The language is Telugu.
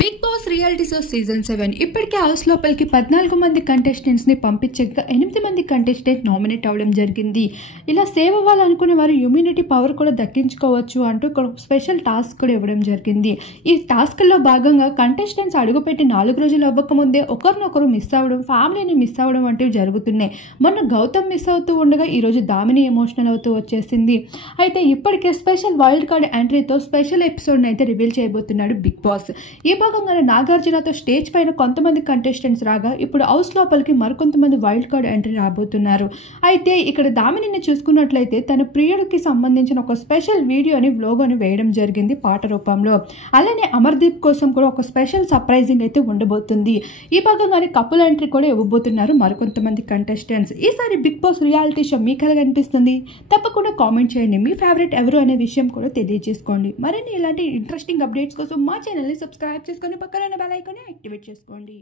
Big boss reality show season 7 ఇప్పటికే హౌస్ లోపలికి 14 మంది కంటెస్టెంట్స్ ని పంపించగా 8 మంది కంటెస్టెంట్ నామినేట్ అవ్వడం జరిగింది. ఇలా సేవ్ అవ్వాలనుకునే వారు ఇమ్యూనిటీ పవర్ కూడా దక్కించుకోవచ్చు అంటూ స్పెషల్ టాస్క్ కూడా ఇవ్వడం జరిగింది. ఈ టాస్క్ లో భాగంగా కంటెస్టెంట్స్ అడుగుపెట్టి 4 రోజులు అవ్వకముందే ఒకరినొకరు మిస్ అవ్వడం, ఫ్యామిలీని మిస్ అవ్వడం వంటివి జరుగుతున్నాయి. మొన్న గౌతమ్ మిస్ అవుతూ ఉండగా ఈరోజు దామిని ఎమోషనల్ అవుతూ వచ్చేసింది. అయితే ఇప్పటికే స్పెషల్ వైల్డ్ కార్డ్ ఎంట్రీతో స్పెషల్ ఎపిసోడ్ అయితే రివీల్ చేయబోతున్నాడు బిగ్ బాస్. ఈ భాగంగానే నాగార్జునతో స్టేజ్ పైన కొంతమంది కంటెస్టెంట్స్ రాగా ఇప్పుడు హౌస్ లోపలికి మరికొంతమంది వైల్డ్ కార్డ్ ఎంట్రీ రాబోతున్నారు. అయితే ఇక్కడ దామినిని చూసుకున్నట్లయితే తన ప్రియుడికి సంబంధించిన ఒక స్పెషల్ వీడియోని వ్లోగోని వేయడం జరిగింది పాట రూపంలో. అలానే అమర్దీప్ కోసం కూడా ఒక స్పెషల్ సర్ప్రైజింగ్ అయితే ఉండబోతుంది. ఈ భాగంగానే కపుల్ ఎంట్రీ కూడా ఇవ్వబోతున్నారు మరికొంతమంది కంటెస్టెంట్స్. ఈసారి బిగ్ బాస్ రియాలిటీ షో మీకు ఎలా అనిపిస్తుంది? తప్పకుండా కామెంట్ చేయండి. మీ ఫేవరెట్ ఎవరు అనే విషయం కూడా తెలియజేసుకోండి. మరిన్ని ఇలాంటి ఇంట్రెస్టింగ్ అప్డేట్స్ కోసం మా ఛానల్ని సబ్స్క్రైబ్ చేసుకొని పక్కన బెల్ ఐకాన్ని యాక్టివేట్ చేసుకోండి.